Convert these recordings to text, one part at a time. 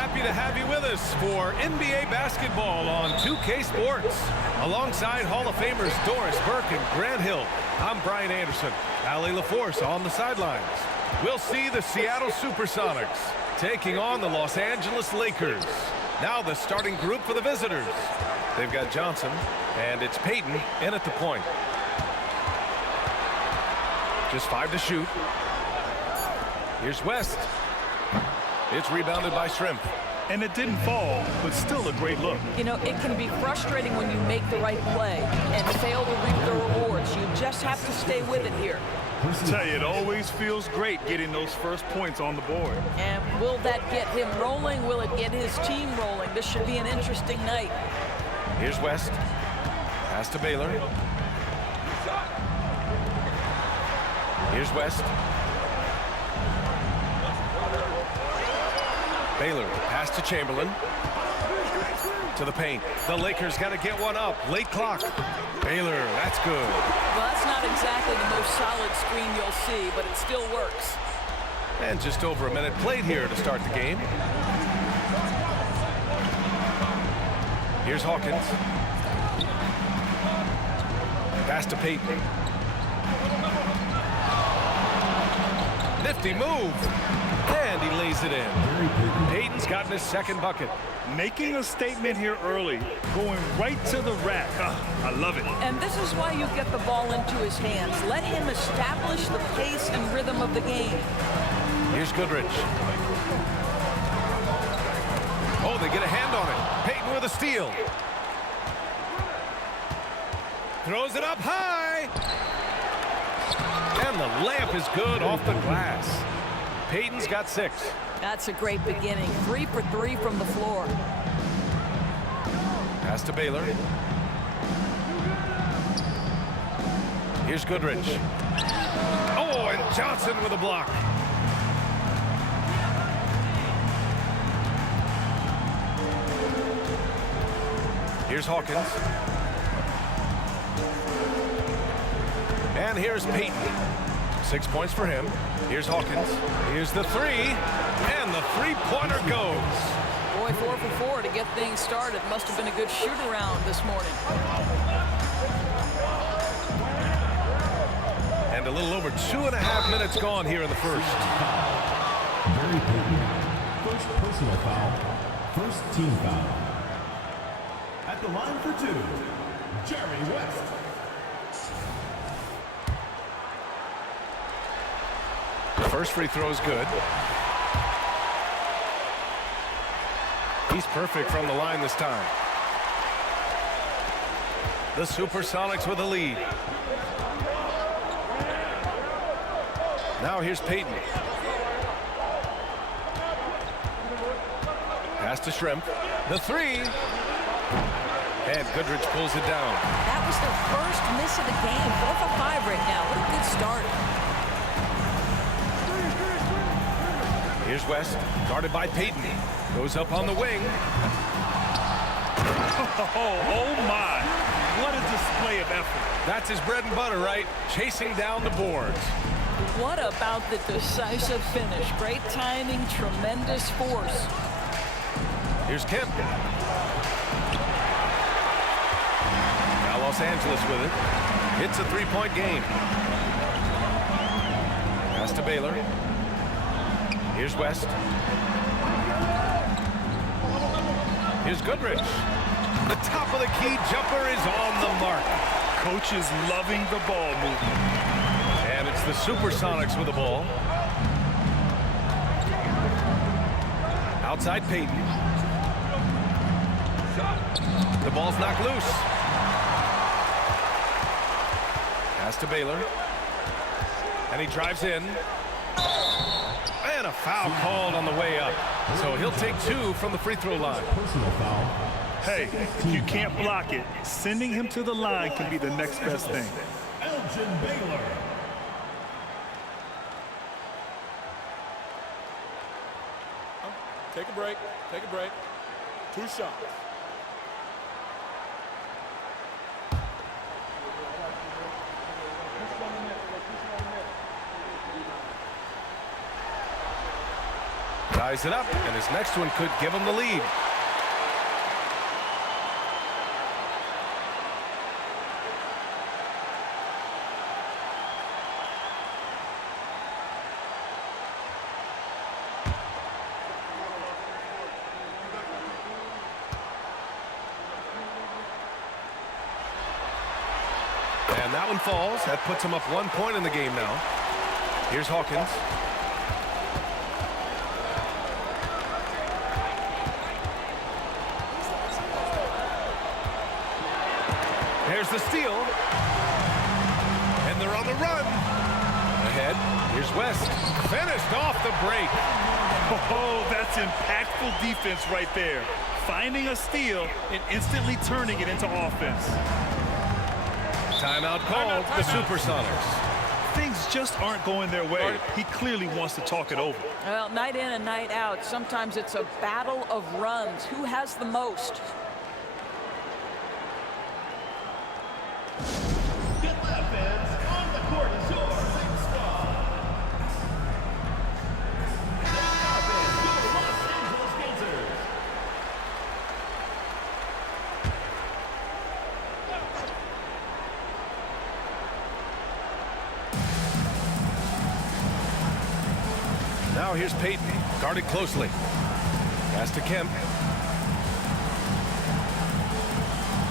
Happy to have you with us for NBA basketball on 2K Sports. Alongside Hall of Famers Doris Burke and Grant Hill, I'm Brian Anderson. Allie LaForce on the sidelines. We'll see the Seattle Supersonics taking on the Los Angeles Lakers. Now the starting group for the visitors. They've got Johnson, and it's Payton in at the point. Just 5 to shoot. Here's West. It's rebounded by Shrimp. And it didn't fall, but still a great look. You know, it can be frustrating when you make the right play and fail to reap the rewards. You just have to stay with it here. I tell you, it always feels great getting those first points on the board. And will that get him rolling? Will it get his team rolling? This should be an interesting night. Here's West. Pass to Baylor. Here's West. Baylor, pass to Chamberlain. To the paint. The Lakers got to get one up. Late clock. Baylor, that's good. Well, that's not exactly the most solid screen you'll see, but it still works. And just over a minute played here to start the game. Here's Hawkins. Pass to Payton. Nifty move. And he lays it in. Payton's gotten his second bucket. Making a statement here early, going right to the rack. I love it. And this is why you get the ball into his hands. Let him establish the pace and rhythm of the game. Here's Goodrich. Oh, they get a hand on it. Payton with a steal. Throws it up high. And the layup is good off the glass. Payton's got 6. That's a great beginning. 3 for 3 from the floor. Pass to Baylor. Here's Goodrich. Oh, and Johnson with a block. Here's Hawkins. And here's Payton. 6 points for him. Here's Hawkins. Here's the 3. And the three-pointer goes. Boy, 4 for 4 to get things started. Must have been a good shoot-around this morning. And a little over 2.5 minutes gone here in the first. Gary Payton. First personal foul. First team foul. At the line for 2, Jerry West. First free throw is good. He's perfect from the line this time. The Supersonics with a lead. Now here's Payton. Pass to Shrimp. The 3. And Goodrich pulls it down. That was their first miss of the game. 4 for 5 right now. What a good start. Here's West, guarded by Payton. Goes up on the wing. Oh my. What a display of effort. That's his bread and butter, right? Chasing down the boards. What about the decisive finish? Great timing, tremendous force. Here's Kemp. Now Los Angeles with it. It's a 3-point game. Pass to Baylor. Here's West. Here's Goodrich. The top of the key jumper is on the mark. Coach is loving the ball movement. And it's the Supersonics with the ball. Outside Payton. The ball's knocked loose. Pass to Baylor. And he drives in. And a foul called on the way up. So he'll take 2 from the free throw line. Personal foul. Hey, if you can't block it, sending him to the line can be the next best thing. Elgin Baylor. Take a break. Take a break. 2 shots. Ties it up, and his next one could give him the lead. And that one falls. That puts him up 1 point in the game now. Here's Hawkins. There's the steal. And they're on the run. Ahead. Here's West. Finished off the break. Oh, that's impactful defense right there. Finding a steal and instantly turning it into offense. Timeout called. The Supersonics. Things just aren't going their way. He clearly wants to talk it over. Well, night in and night out, sometimes it's a battle of runs. Who has the most? Get left fans on the court is your big squad. Now offense, your Los Angeles Gazers. Now here's Payton, guarded closely. Pass to Kemp.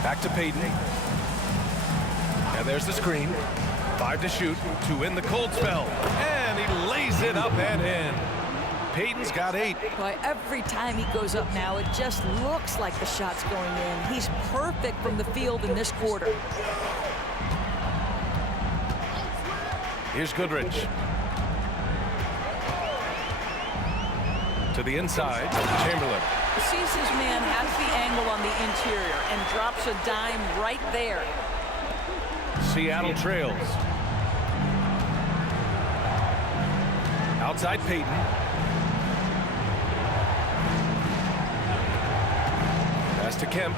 Back to Payton. And there's the screen. 5 to shoot, to win the cold spell. And he lays it up and in. Payton's got 8. Boy, every time he goes up now, it just looks like the shot's going in. He's perfect from the field in this quarter. Here's Goodrich. To the inside, Chamberlain. Sees his man has the angle on the interior and drops a dime right there. Seattle trails. Outside Payton. Pass to Kemp.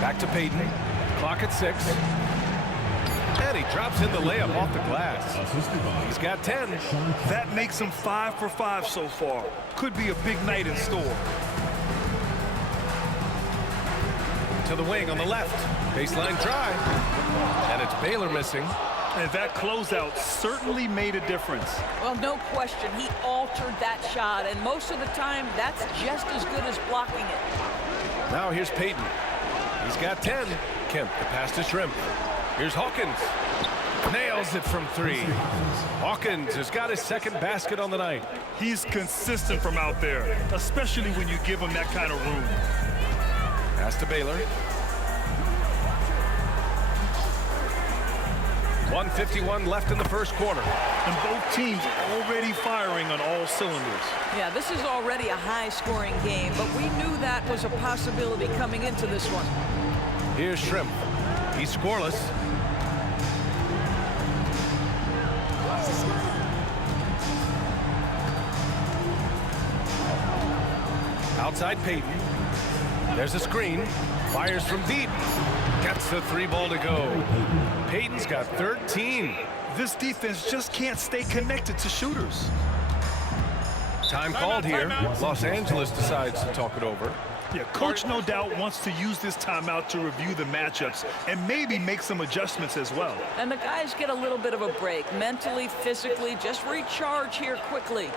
Back to Payton. Clock at 6. And he drops in the layup off the glass. He's got 10. That makes him 5 for 5 so far. Could be a big night in store. To the wing on the left. Baseline drive. And it's Baylor missing. And that closeout certainly made a difference. Well, no question, he altered that shot, and most of the time, that's just as good as blocking it. Now here's Payton. He's got 10. Kemp, the pass to Shrimp. Here's Hawkins. Nails it from 3. Hawkins has got his second basket on the night. He's consistent from out there, especially when you give him that kind of room. Pass to Baylor. 1:51 left in the first quarter. And both teams already firing on all cylinders. Yeah, this is already a high-scoring game, but we knew that was a possibility coming into this one. Here's Shrimp. He's scoreless. Outside Payton. There's a screen. Fires from deep. Gets the 3 ball to go. Payton's got 13. This defense just can't stay connected to shooters. Time called here. Los Angeles decides to talk it over. Yeah, coach no doubt wants to use this timeout to review the matchups and maybe make some adjustments as well. And the guys get a little bit of a break, mentally, physically, just recharge here quickly.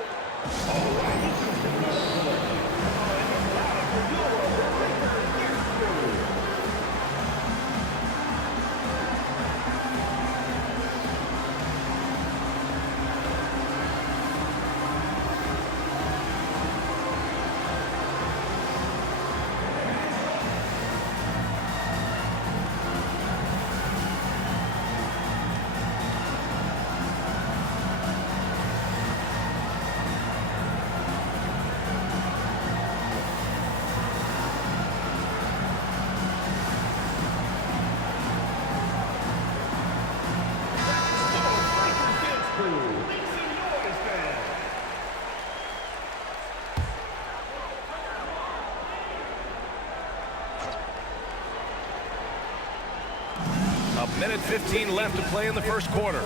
A minute 15 left to play in the first quarter.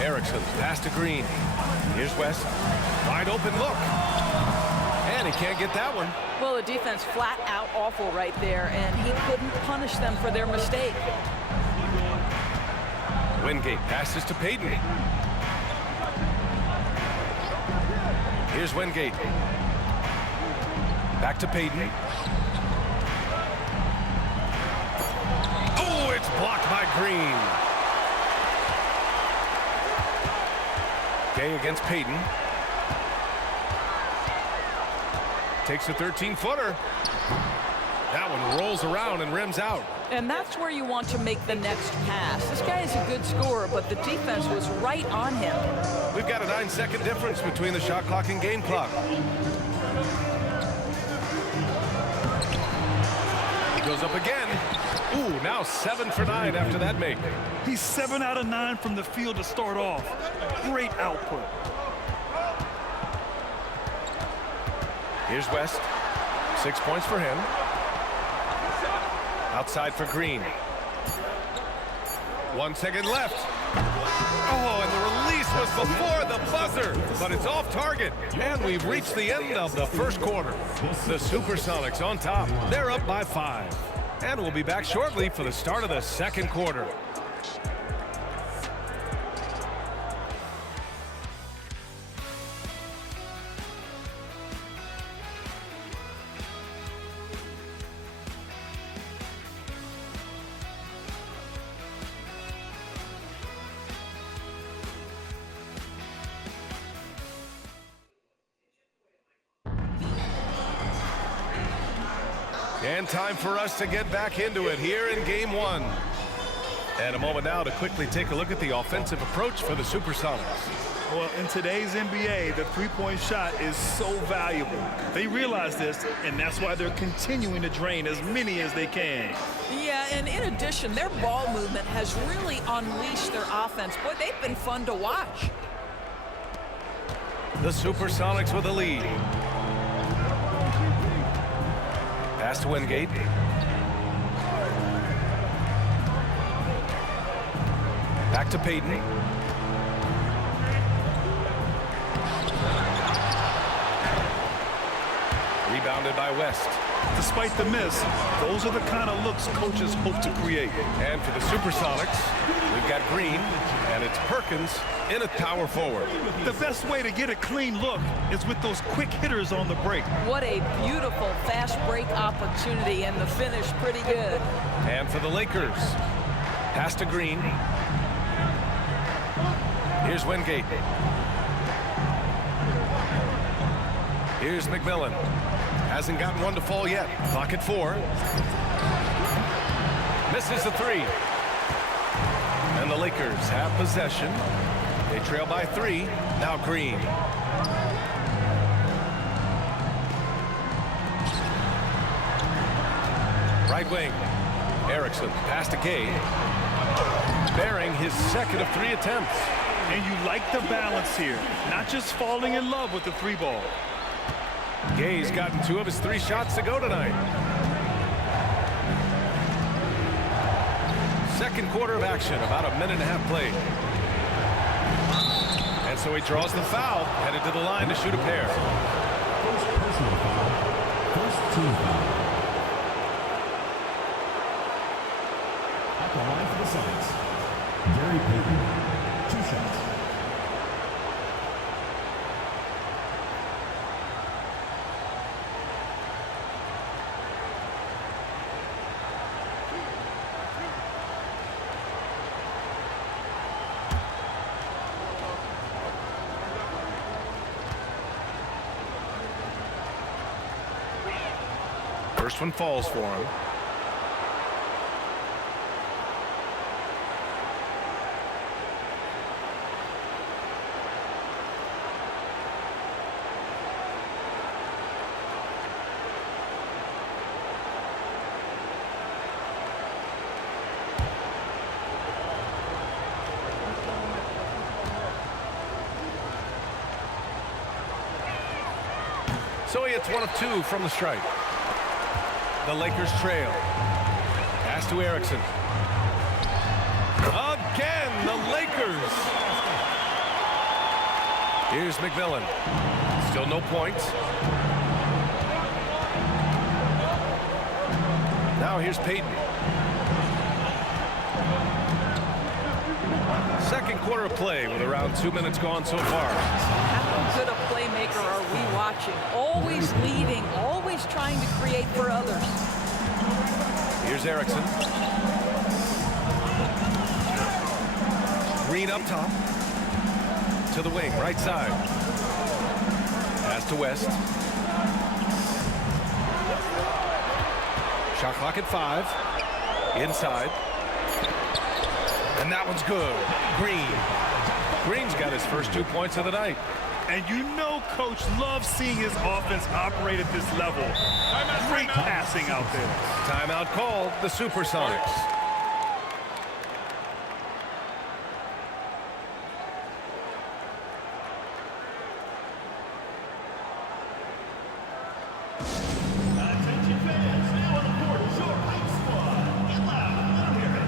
Erickson, pass to Green. Here's West. Wide open look. And he can't get that one. Well, the defense flat out awful right there, and he couldn't punish them for their mistake. Wingate passes to Payton. Here's Wingate. Back to Payton. Oh, it's blocked by Green. Gay against Payton. Takes a 13-footer. That one rolls around and rims out. And that's where you want to make the next pass. This guy is a good scorer, but the defense was right on him. We've got a 9-second difference between the shot clock and game clock. He goes up again. Ooh, now 7 for 9 after that make. He's 7 out of 9 from the field to start off. Great output. Here's West. 6 points for him. Outside for Green. 1 second left. Oh, and the release was before the buzzer, but it's off target. And we've reached the end of the first quarter. The Supersonics on top. They're up by 5. And we'll be back shortly for the start of the second quarter. And time for us to get back into it here in game 1. And a moment now to quickly take a look at the offensive approach for the Supersonics. Well, in today's NBA, the three-point shot is so valuable. They realize this, and that's why they're continuing to drain as many as they can. Yeah, and in addition, their ball movement has really unleashed their offense. Boy, they've been fun to watch. The Supersonics with a lead. Pass to Wingate. Back to Payton. Rebounded by West. Despite the miss, those are the kind of looks coaches hope to create. And for the Supersonics, we've got Green, and it's Perkins in a power forward. The best way to get a clean look is with those quick hitters on the break. What a beautiful fast break opportunity, and the finish pretty good. And for the Lakers, pass to Green. Here's Wingate. Here's McMillan. Hasn't gotten one to fall yet. Clock at 4. Misses the 3. And the Lakers have possession. They trail by 3. Now Green. Right wing. Erickson. Pass to Gay. Bearing his second of 3 attempts. And you like the balance here. Not just falling in love with the 3-ball. Gay's gotten 2 of his 3 shots to go tonight. Second quarter of action, about a minute and a half played. And so he draws the foul, headed to the line to shoot a pair. First personal foul. First team foul. At the line for the Sonics, Gary Payton. 2 shots. First one falls for him. So he hits 1 of 2 from the stripe. The Lakers trail. Pass to Erickson. Again, the Lakers Here's McMillan. Still no points. Now here's Payton. Second quarter of play with around 2 minutes gone so far. How good a playmaker are we watching? Always leading, always trying to create for others. Here's Erickson. Green up top. To the wing, right side. Pass to West. Shot clock at 5. Inside. And that one's good. Green's got his first 2 points of the night. And you know Coach loves seeing his offense operate at this level. Great passing out there. Timeout called, the Supersonics. Attention fans, now on the court is your hype squad. Get loud, let 'em hear it.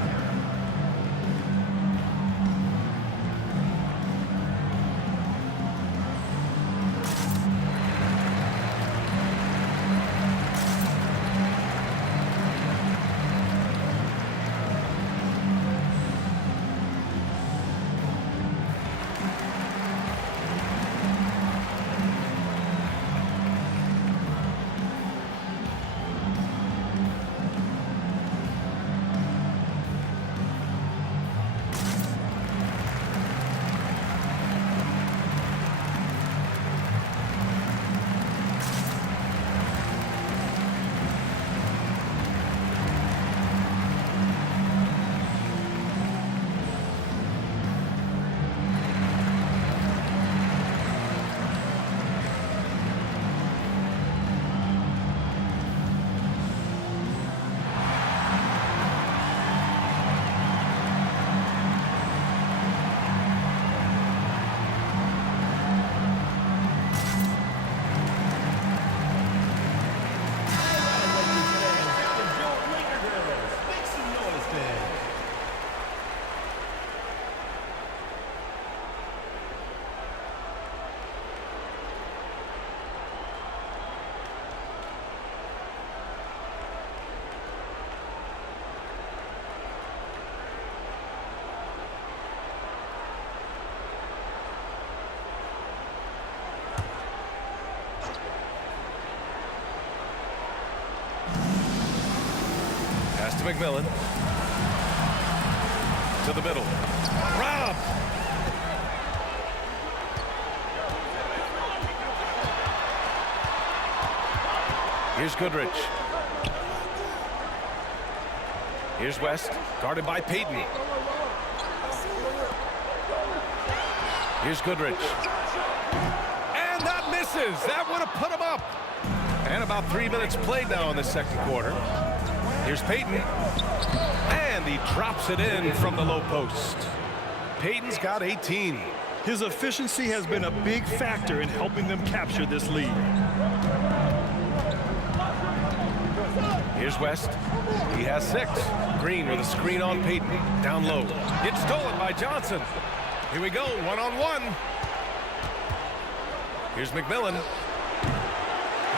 Pass to McMillan. To the middle. Rob! Here's Goodrich. Here's West, guarded by Payton. Here's Goodrich. And that misses. That would have put him up. And about 3 minutes played now in the second quarter. Here's Payton. And he drops it in from the low post. Payton's got 18. His efficiency has been a big factor in helping them capture this lead. Here's West. He has 6. Green with a screen on Payton. Down low. It's stolen by Johnson. Here we go, one-on-one. Here's McMillan.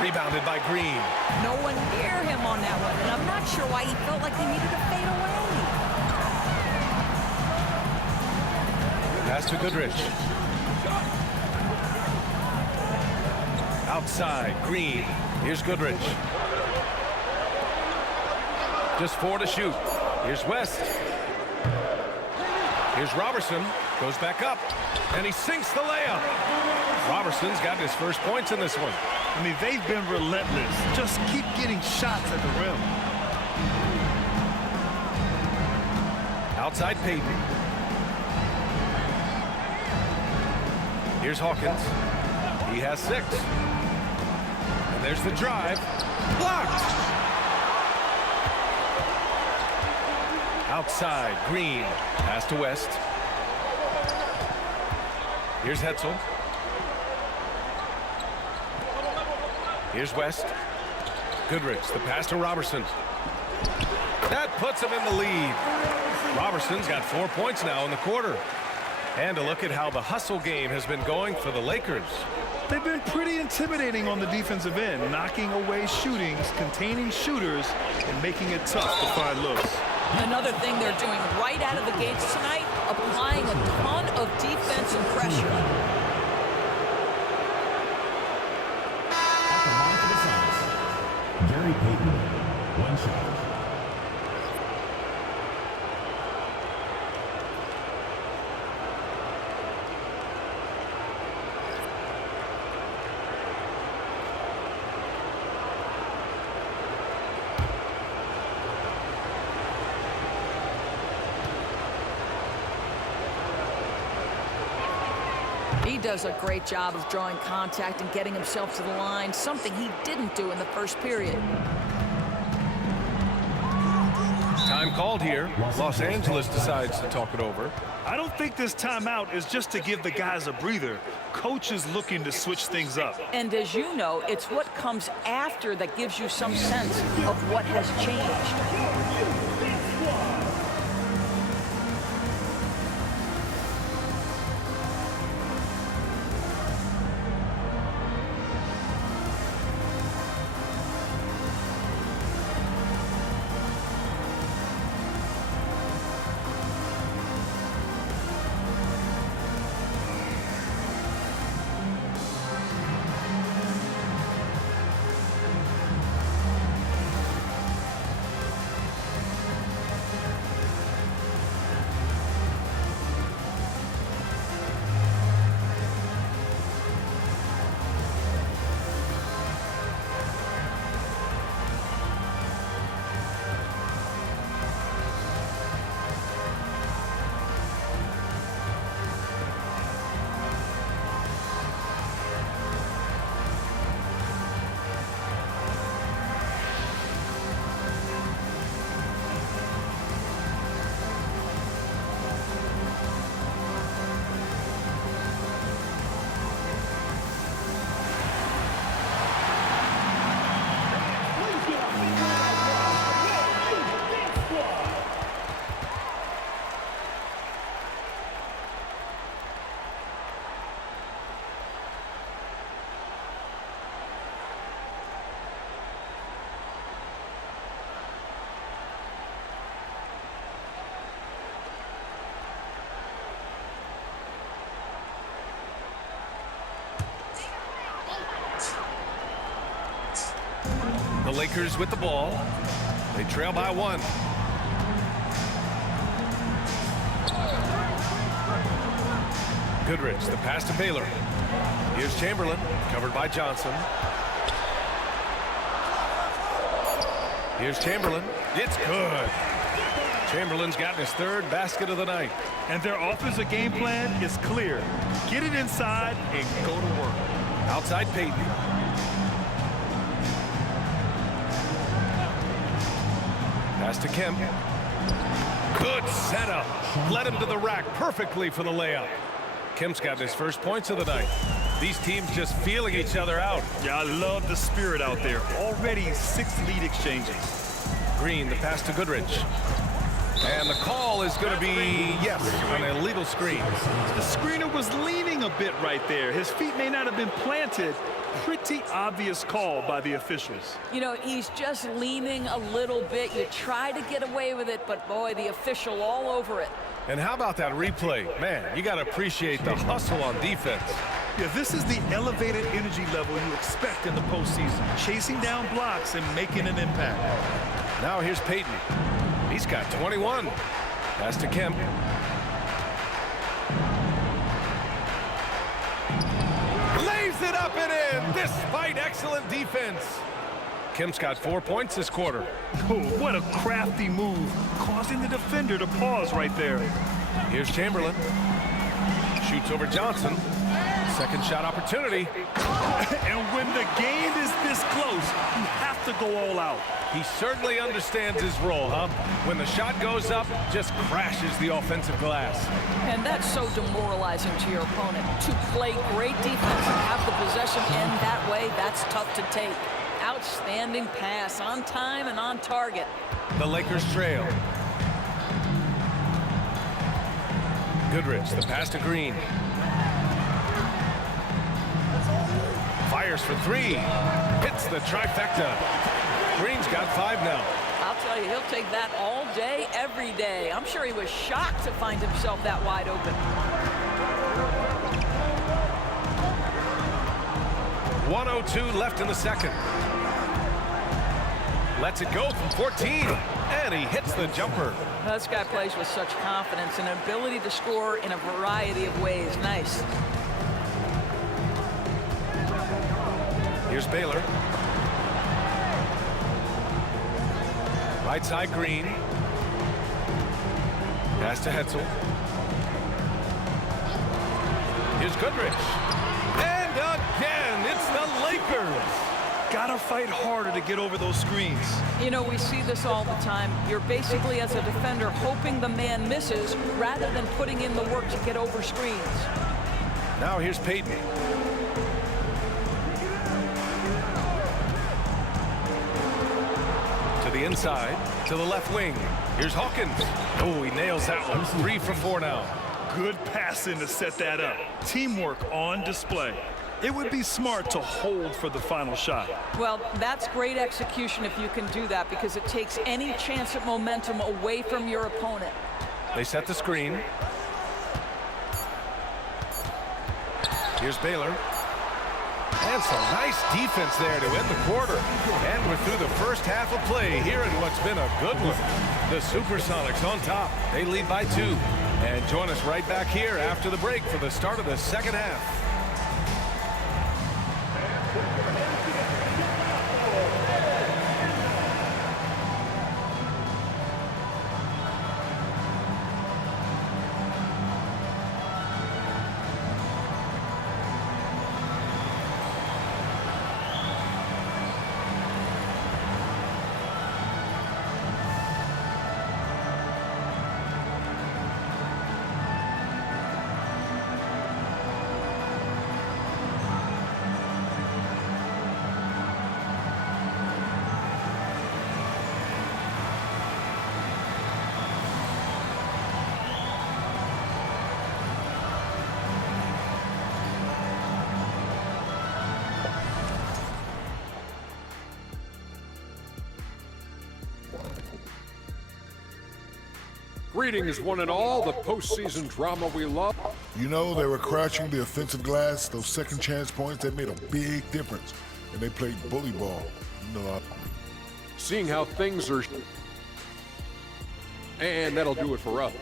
Rebounded by Green. No one near him on that one, and I'm not sure why he felt like he needed to fade away. Pass to Goodrich. Outside, Green. Here's Goodrich. Just 4 to shoot. Here's West. Here's Robertson. Goes back up. And he sinks the layup. Robertson's got his first points in this one. I mean, they've been relentless. Just keep getting shots at the rim. Outside Payton. Here's Hawkins. He has 6. And there's the drive. Blocked. Outside, Green. Pass to West. Here's Hetzel. Here's West. Goodrich, the pass to Robertson. That puts him in the lead. Robertson's got 4 points now in the quarter. And a look at how the hustle game has been going for the Lakers. They've been pretty intimidating on the defensive end, knocking away shootings, containing shooters, and making it tough to find looks. Another thing they're doing right out of the gates tonight, applying a ton of defense and pressure. At the line for the Suns, Gary Payton, 1 shot. He does a great job of drawing contact and getting himself to the line, something he didn't do in the first period. Time called here. Los Angeles decides to talk it over. I don't think this timeout is just to give the guys a breather. Coach is looking to switch things up. And as you know, it's what comes after that gives you some sense of what has changed. The Lakers with the ball. They trail by 1. Goodrich, the pass to Baylor. Here's Chamberlain, covered by Johnson. Here's Chamberlain. It's good. Chamberlain's gotten his 3rd basket of the night. And their offensive game plan is clear. Get it inside and go to work. Outside Payton. Pass to Kemp. Good setup. Led him to the rack perfectly for the layup. Kemp's got his first points of the night. These teams just feeling each other out. Yeah, I love the spirit out there. Already 6 lead exchanges. Green, the pass to Goodrich. And the call is going to be, yes, an illegal screen. The screener was leaning a bit right there. His feet may not have been planted. Pretty obvious call by the officials. You know, he's just leaning a little bit. You try to get away with it, but boy, the official all over it. And how about that replay? Man, you got to appreciate the hustle on defense. Yeah, this is the elevated energy level you expect in the postseason. Chasing down blocks and making an impact. Now here's Payton. He's got 21. Pass to Kemp. Lays it up and in, despite excellent defense. Kemp's got 4 points this quarter. Oh, what a crafty move, causing the defender to pause right there. Here's Chamberlain. Shoots over Johnson. Second shot opportunity. And when the game is this close, you have to go all out. He certainly understands his role, huh? When the shot goes up, just crashes the offensive glass. And that's so demoralizing to your opponent. To play great defense and have the possession end that way, that's tough to take. Outstanding pass, on time and on target. The Lakers trail. Goodrich, the pass to Green. Fires for three. Hits the trifecta. Green's got 5 now. I'll tell you, he'll take that all day, every day. I'm sure he was shocked to find himself that wide open. 1:02 left in the second. Lets it go from 14, and he hits the jumper. This guy plays with such confidence and ability to score in a variety of ways. Nice. Here's Baylor. Right side, Green. Pass to Hetzel. Here's Goodrich. And again, it's the Lakers. Gotta fight harder to get over those screens. You know, we see this all the time. You're basically, as a defender, hoping the man misses rather than putting in the work to get over screens. Now here's Payton. To the inside, to the left wing. Here's Hawkins. Oh, he nails that one. 3 for 4 now. Good passing to set that up. Teamwork on display. It would be smart to hold for the final shot. Well, that's great execution if you can do that, because it takes any chance at momentum away from your opponent. They set the screen. Here's Baylor. And some nice defense there to end the quarter. And we're through the first half of play here in what's been a good one. The Supersonics on top. They lead by 2. And join us right back here after the break for the start of the second half. Greetings, one and all, the postseason drama we love. You know, they were crashing the offensive glass. Those second chance points, they made a big difference. And they played bully ball. You know, Seeing how things are... And that'll do it for us.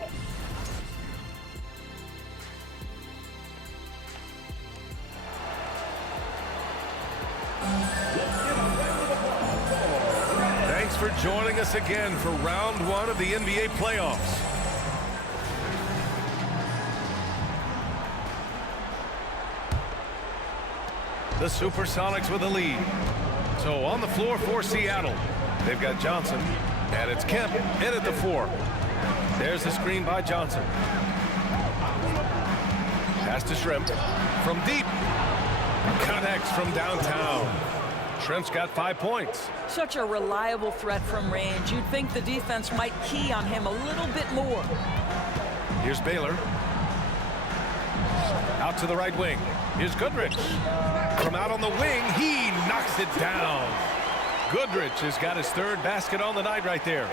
Thanks for joining us again for round 1 of the NBA playoffs. The Supersonics with a lead. So on the floor for Seattle, they've got Johnson, and it's Kemp in at the 4. There's the screen by Johnson. Pass to Shrimp from deep. Connects from downtown. Shrimp's got 5 points. Such a reliable threat from range. You'd think the defense might key on him a little bit more. Here's Baylor. Out to the right wing. Here's Goodrich. From out on the wing, he knocks it down. Goodrich has got his 3rd basket on the night right there.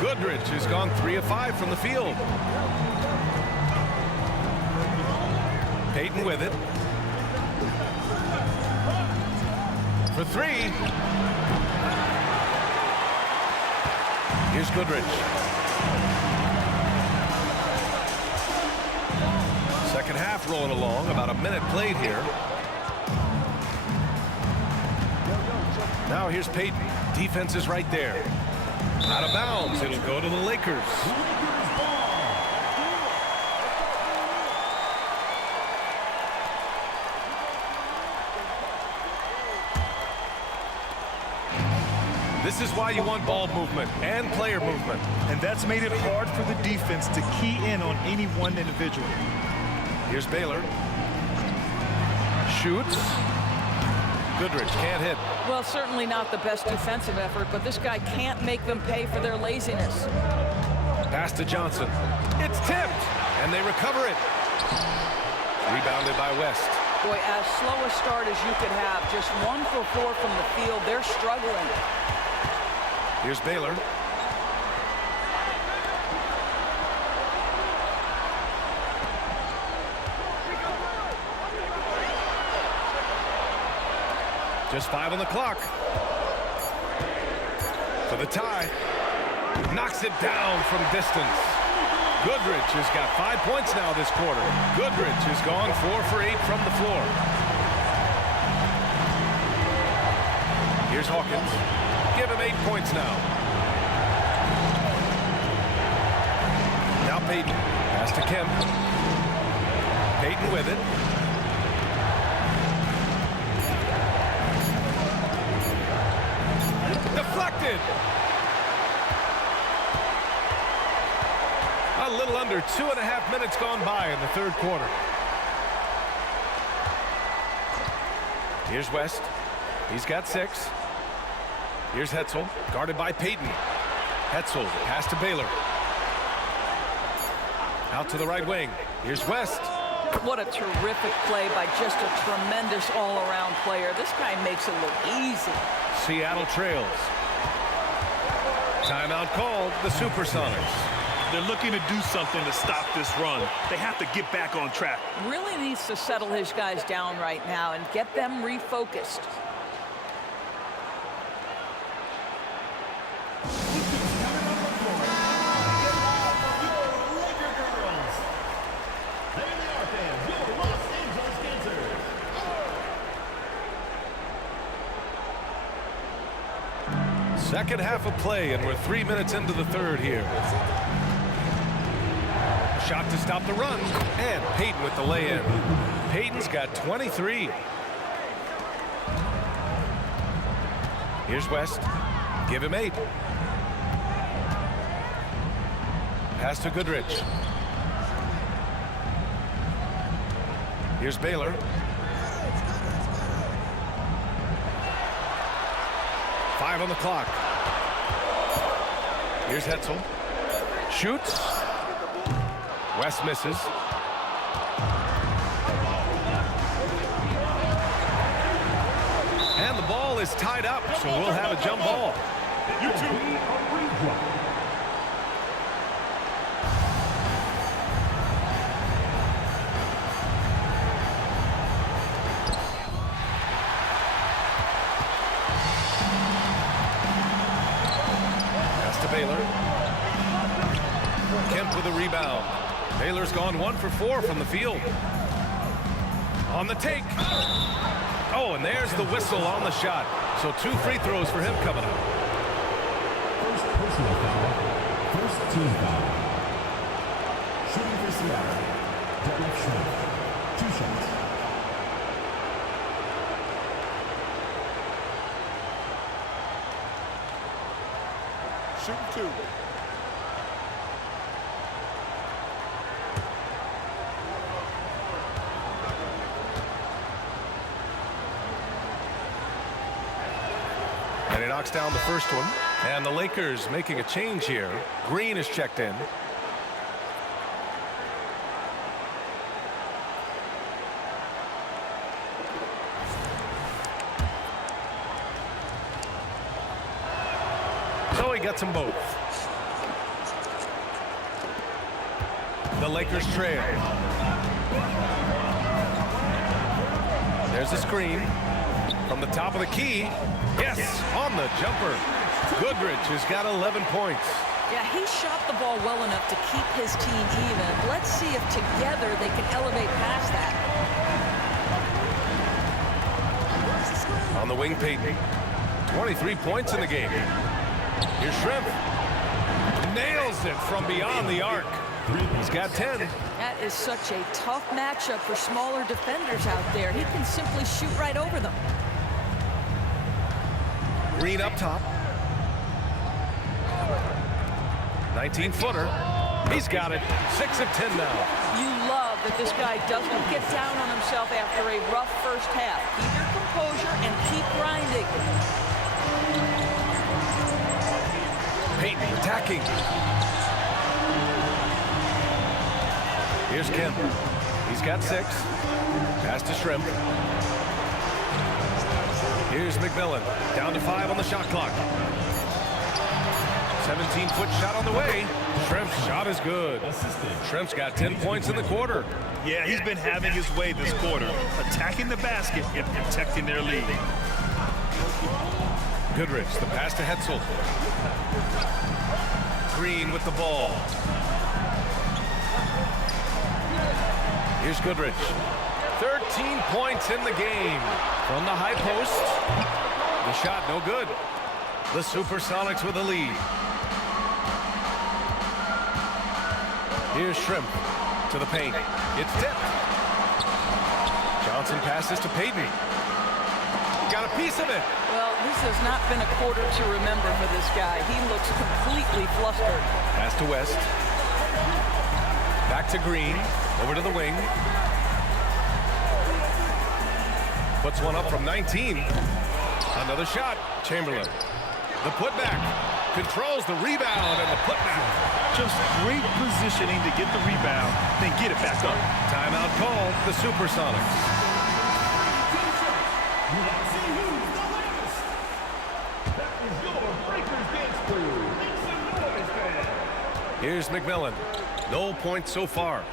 Goodrich has gone 3 of 5 from the field. Payton with it. For 3. Here's Goodrich. Second half rolling along, about a minute played here. Now here's Payton. Defense is right there. Out of bounds. It'll go to the Lakers. This is why you want ball movement and player movement. And that's made it hard for the defense to key in on any one individual. Here's Baylor. Shoots. Goodrich can't hit. Well, certainly not the best defensive effort, but this guy can't make them pay for their laziness. Pass to Johnson. It's tipped. And they recover it. Rebounded by West. Boy, as slow a start as you could have. Just 1 for 4 from the field. They're struggling. Here's Baylor. Just 5 on the clock. For the tie. Knocks it down from distance. Goodrich has got 5 points now this quarter. Goodrich has gone 4 for 8 from the floor. Here's Hawkins. Give him 8 points now. Now Payton. Pass to Kemp. Payton with it. Deflected. A little under 2.5 minutes gone by in the third quarter. Here's West. He's got 6. Here's Hetzel, guarded by Payton. Hetzel, pass to Baylor. Out to the right wing. Here's West. What a terrific play by just a tremendous all-around player. This guy makes it look easy. Seattle trails. Timeout called, the Supersonics. They're looking to do something to stop this run. They have to get back on track. Really needs to settle his guys down right now and get them refocused. Second half of play, and we're 3 minutes into the third here. Shot to stop the run, and Payton with the lay-in. Payton's got 23. Here's West. Give him 8. Pass to Goodrich. Here's Baylor. Five on the clock. Here's Hetzel. Shoots. West misses. And the ball is tied up, so we'll have a jump ball. Pass to Baylor. Kemp with a rebound. Baylor's gone 1 for 4 from the field. On the take. Oh, and there's the whistle on the shot. So 2 free throws for him coming up. First personal foul. First team foul. Shooting for Seattle. Derek Schmidt. 2 shots. Shooting 2. And he knocks down the first one. And the Lakers making a change here. Green is checked in. So he gets them both. The Lakers trail. There's a screen. From the top of the key. Yes, on the jumper. Goodrich has got 11 points. Yeah, he shot the ball well enough to keep his team even. Let's see if together they can elevate past that. On the wing, Payton. 23 points in the game. Here's Shrimp. Nails it from beyond the arc. He's got 10. That is such a tough matchup for smaller defenders out there. He can simply shoot right over them. Green up top. 19-footer. He's got it. 6 of 10 now. You love that this guy doesn't get down on himself after a rough first half. Keep your composure and keep grinding. Payton attacking. Here's Kemp. He's got 6. Pass to Shrimp. Here's McMillan. Down to 5 on the shot clock. 17-foot shot on the way. Shrimp's shot is good. Shrimp's got 10 points in the quarter. Yeah, he's been having his way this quarter, attacking the basket and protecting their lead. Goodrich, the pass to Hetzel. Green with the ball. Here's Goodrich. 13 points in the game. From the high post. The shot no good. The Supersonics with a lead. Here's Shrimp to the paint. It's tipped. Johnson passes to Payton. Got a piece of it. Well, this has not been a quarter to remember for this guy. He looks completely flustered. Pass to West. Back to Green. Over to the wing. Puts one up from 19. Another shot. Chamberlain. The putback. Controls the rebound and the putback. Just great positioning to get the rebound, then get it back up. Timeout called. The Supersonics. Here's McMillan. No points so far.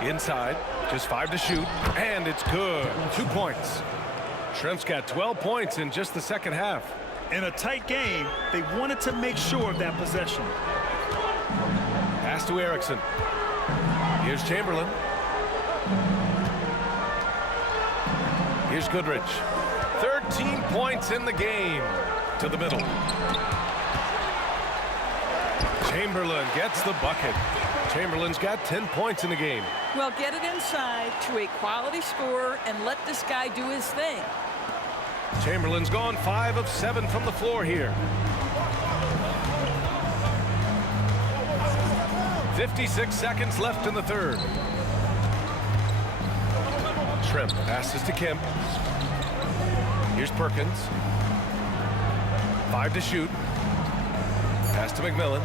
Inside, just 5 to shoot, and it's good. 2 points. Shrimp's got 12 points in just the second half. In a tight game, they wanted to make sure of that possession. Pass to Erickson. Here's Chamberlain. Here's Goodrich. 13 points in the game. To the middle. Chamberlain gets the bucket. Chamberlain's got 10 points in the game. Well, get it inside to a quality scorer and let this guy do his thing. Chamberlain's gone 5 of 7 from the floor here. 56 seconds left in the third. Shrimp passes to Kemp. Here's Perkins. 5 to shoot. Pass to McMillan.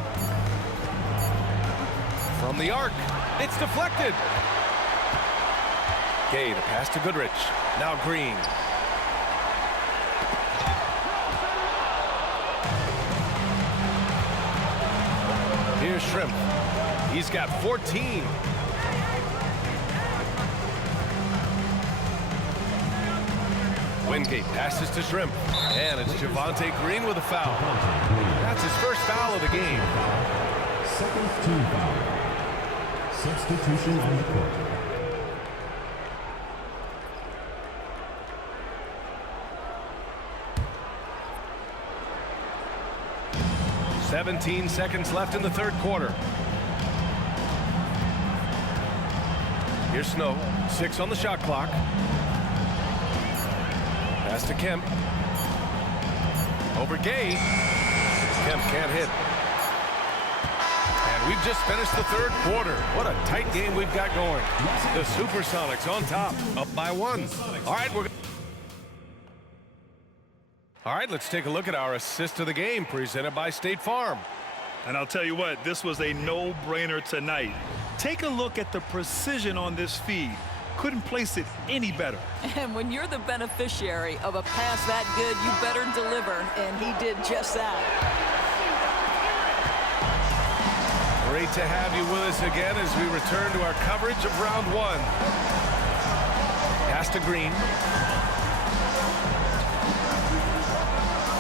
From the arc, it's deflected. Gay, the pass to Goodrich. Now Green. Here's Shrimp. He's got 14. Wingate passes to Shrimp. And it's Javonte Green with a foul. That's his first foul of the game. Second team foul. Substitution on the court. "17 seconds left in the third quarter. Here's Snow. 6 on the shot clock. Pass to Kemp. Over Gay. Kemp can't hit. And we've just finished the third quarter. What a tight game we've got going. The Supersonics on top, up by 1. All right, let's take a look at our assist of the game presented by State Farm. And I'll tell you what, this was a no-brainer tonight. Take a look at the precision on this feed. Couldn't place it any better. And when you're the beneficiary of a pass that good, you better deliver, and he did just that. Great to have you with us again as we return to our coverage of round 1. Pass to Green.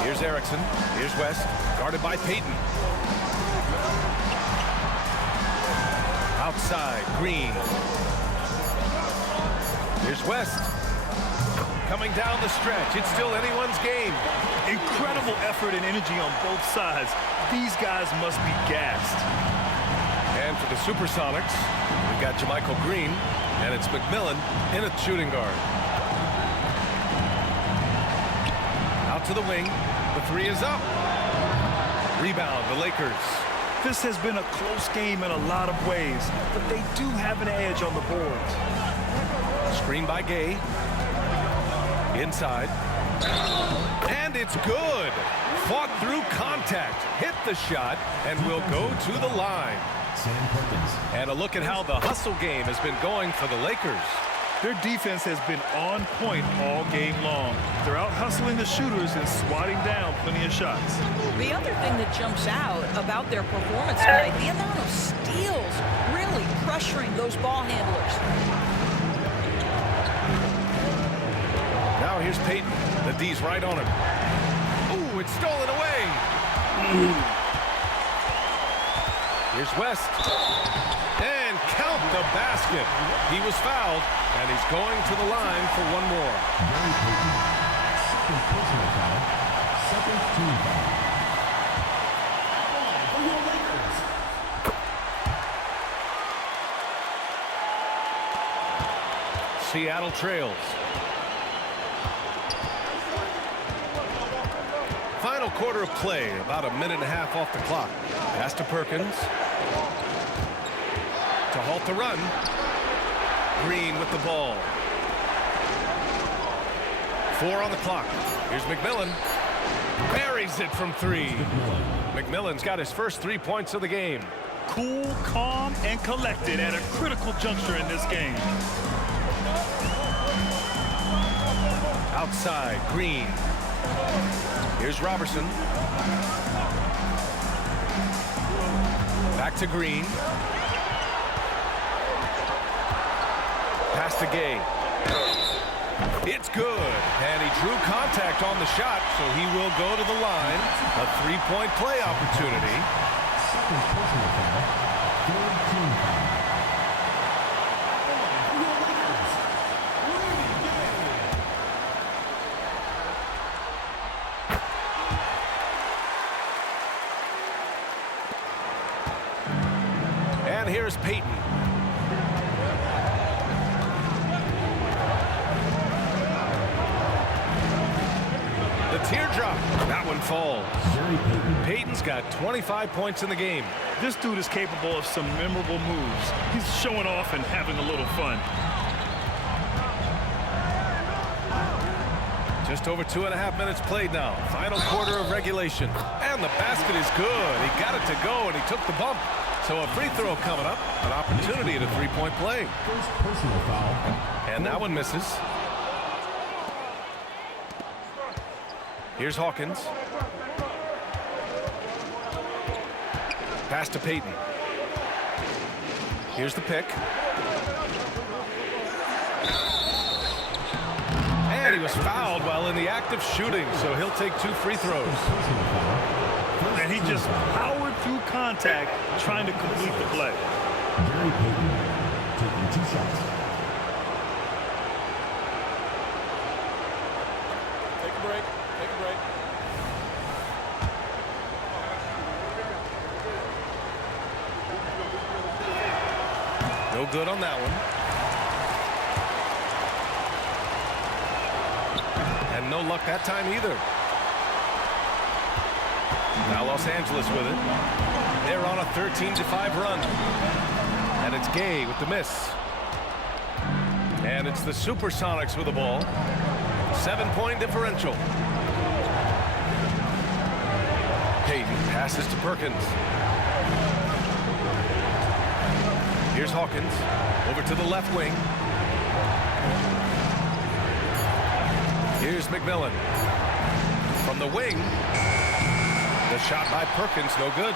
Here's Erickson. Here's West. Guarded by Payton. Outside, Green. Here's West. Coming down the stretch. It's still anyone's game. Incredible effort and energy on both sides. These guys must be gassed. And for the Supersonics, we've got Jermichael Green, and it's McMillan in a shooting guard. Out to the wing. The 3 is up. Rebound, the Lakers. This has been a close game in a lot of ways, but they do have an edge on the boards. Screen by Gay. Inside. And it's good. Fought through contact, hit the shot, and will go to the line. Sam Perkins. And a look at how the hustle game has been going for the Lakers. Their defense has been on point all game long. They're out hustling the shooters and swatting down plenty of shots. The other thing that jumps out about their performance tonight, the amount of steals, really pressuring those ball handlers. Now here's Payton. The D's right on him. Ooh, it's stolen away. Here's West. And count the basket. He was fouled, and he's going to the line for one more. Gary Payton. Second personal foul. Second team foul. For your Lakers. Seattle trails. Final quarter of play, about a minute and a half off the clock. Pass to Perkins. To halt the run. Green with the ball. 4 on the clock. Here's McMillan. Buries it from 3. McMillan's got his first 3 points of the game. Cool, calm, and collected at a critical juncture in this game. Outside, Green. Here's Robertson. Back to Green. Pass to Gay. It's good. And he drew contact on the shot, so he will go to the line. A 3-point play opportunity. Second personal foul. Third team foul. For your Lakers. Rudy Gay. And here's Payton. The teardrop. That one falls. Gary Payton. Payton's got 25 points in the game. This dude is capable of some memorable moves. He's showing off and having a little fun. Just over 2.5 minutes played now. Final quarter of regulation. And the basket is good. He got it to go, and he took the bump. So a free throw coming up. An opportunity at a 3-point play. First personal foul. And that one misses. Here's Hawkins. Pass to Payton. Here's the pick. And he was fouled while in the act of shooting, so he'll take 2 free throws. Personal foul. And he just powered through contact trying to complete the play. Gary Payton taking 2 shots. Take a break. Take a break. No good on that one. And no luck that time either. Now Los Angeles with it. They're on a 13-5 run. And it's Gay with the miss. And it's the Supersonics with the ball. 7-point differential. Payton passes to Perkins. Here's Hawkins. Over to the left wing. Here's McMillan. From the wing. The shot by Perkins, no good.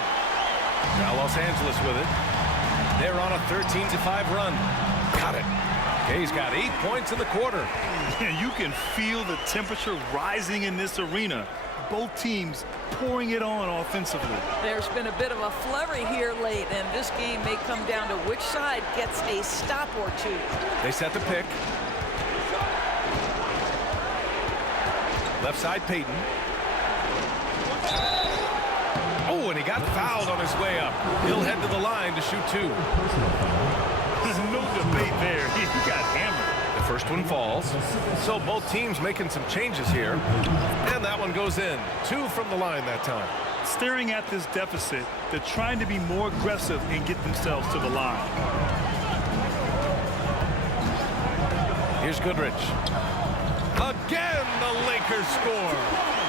Now Los Angeles with it. They're on a 13-5 run. Got it. Gay's got 8 points in the quarter. You can feel the temperature rising in this arena. Both teams pouring it on offensively. There's been a bit of a flurry here late, and this game may come down to which side gets a stop or 2. They set the pick. Left side, Payton. Oh, and he got fouled on his way up. He'll head to the line to shoot 2. Personal foul. There's no debate there. He got hammered. The first one falls. So both teams making some changes here. And that one goes in. 2 from the line that time. Staring at this deficit, they're trying to be more aggressive and get themselves to the line. Here's Goodrich. Again! the Lakers score.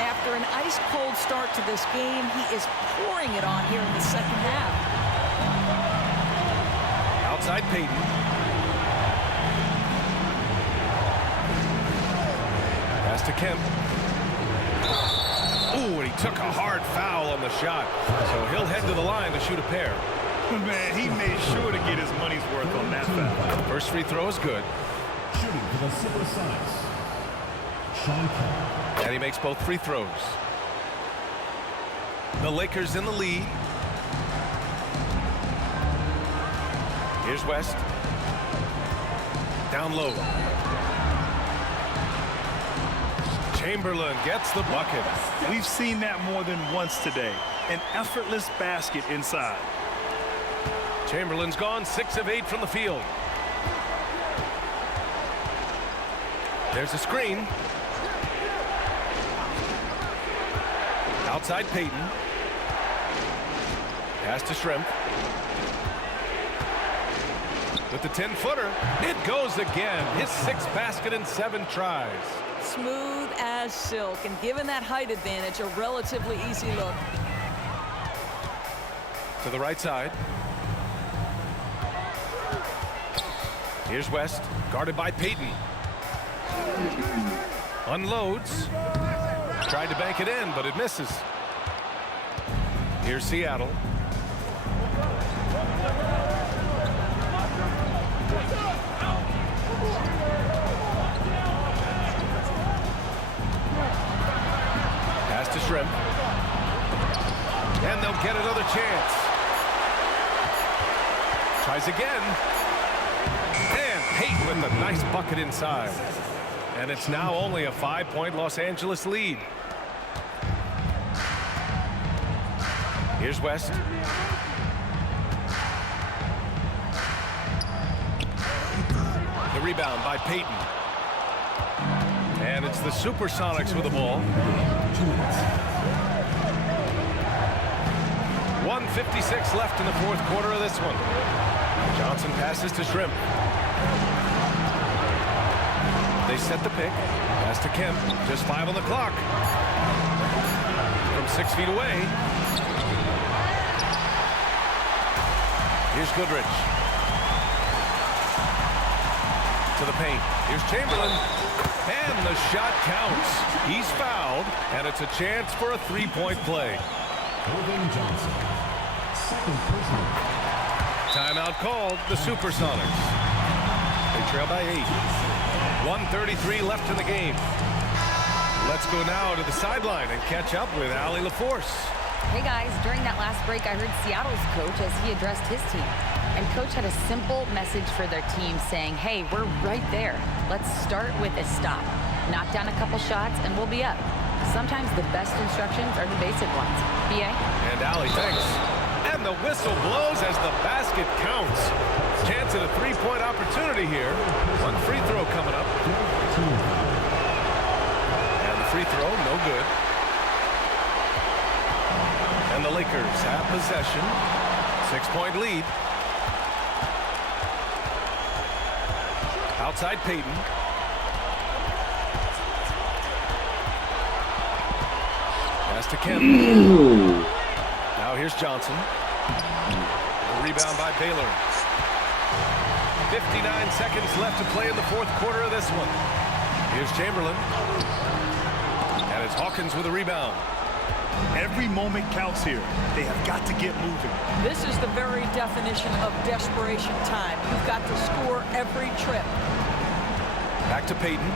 After an ice-cold start to this game, he is pouring it on here in the second half. Outside Payton. Pass to Kemp. Ooh, and he took a hard foul on the shot. So he'll head to the line to shoot a pair. Man, he made sure to get his money's worth on that foul. First free throw is good. Shooting for the Supersonics, Sean Kemp. And he makes both free throws. The Lakers in the lead. Here's West. Down low. Chamberlain gets the bucket. We've seen that more than once today. An effortless basket inside. Chamberlain's gone 6 of 8 from the field. There's a screen. Outside Payton. Pass to Shrimp. With the 10-footer, it goes again. His 6th basket in 7 tries. Smooth as silk, and given that height advantage, a relatively easy look. To the right side. Here's West, guarded by Payton. Unloads. Tried to bank it in, but it misses. Here's Seattle. Pass to Shrimp. And they'll get another chance. Tries again. And Payton with a nice bucket inside. And it's now only a 5-point Los Angeles lead. Here's West. The rebound by Payton. And it's the Supersonics with the ball. 1:56 left in the 4th quarter of this one. Johnson passes to Shrimp. They set the pick. Pass to Kemp. Just 5 on the clock. From 6 feet away. Here's Goodrich. To the paint. Here's Chamberlain. And the shot counts. He's fouled. And it's a chance for a 3-point play. Irving Johnson, 2nd personal. Timeout called. The Supersonics. They trail by 8. 1:33 left in the game. Let's go now to the sideline and catch up with Allie LaForce. Hey guys, during that last break I heard Seattle's coach as he addressed his team. And coach had a simple message for their team saying, hey, we're right there. Let's start with a stop. Knock down a couple shots and we'll be up. Sometimes the best instructions are the basic ones. B.A.? And Allie, thanks. And the whistle blows as the basket counts. Chance at a 3-point opportunity here. One free throw coming up. And the free throw, no good. And the Lakers have possession. 6-point lead. Outside Payton. Pass to Kemp. Now here's Johnson. A rebound by Baylor. 59 seconds left to play in the 4th quarter of this one. Here's Chamberlain. And it's Hawkins with a rebound. Every moment counts here. They have got to get moving. This is the very definition of desperation time. You've got to score every trip. Back to Payton.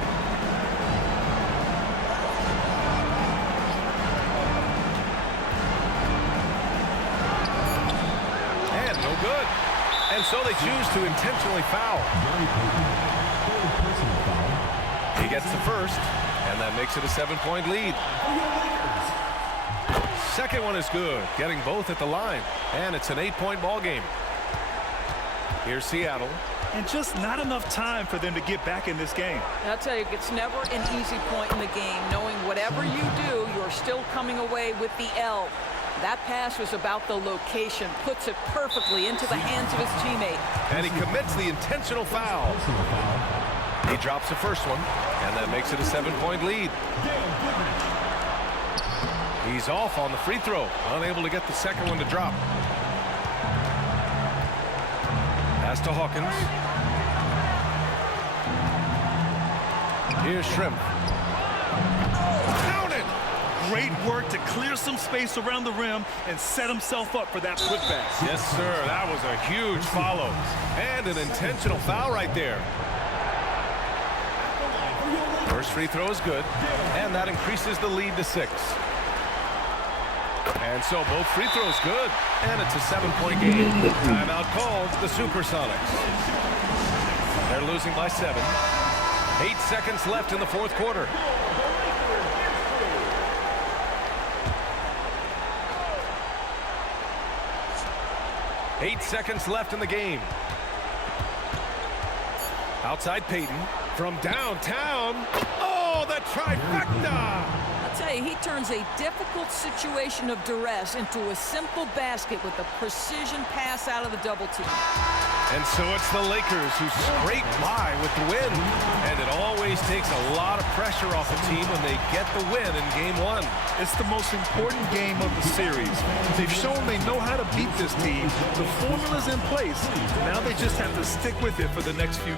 And no good. And so they choose to intentionally foul. He gets the first, and that makes it a 7-point lead. Second one is good, getting both at the line, and it's an 8-point ball game. Here's Seattle. And just not enough time for them to get back in this game. I'll tell you, it's never an easy point in the game, knowing whatever you do, you're still coming away with the L. That pass was about the location, puts it perfectly into the hands of his teammate. And he commits the intentional foul. He drops the first one, and that makes it a 7-point lead. He's off on the free throw, unable to get the second one to drop. Pass to Hawkins. Here's Shrimp. Counted! Great work to clear some space around the rim and set himself up for that putback. Yes, sir. That was a huge follow. And an intentional foul right there. First free throw is good, and that increases the lead to 6. And so both free throws good, and it's a 7-point game. Timeout called, the Supersonics. They're losing by 7. 8 seconds left in the fourth quarter. Eight seconds left in the game. Outside Payton from downtown. Oh, the trifecta! I'll tell you, he turns a difficult situation of duress into a simple basket with a precision pass out of the double team. And so it's the Lakers who scrape by with the win. And it always takes a lot of pressure off a team when they get the win in Game 1. It's the most important game of the series. They've shown they know how to beat this team. The formula's in place. Now they just have to stick with it for the next few.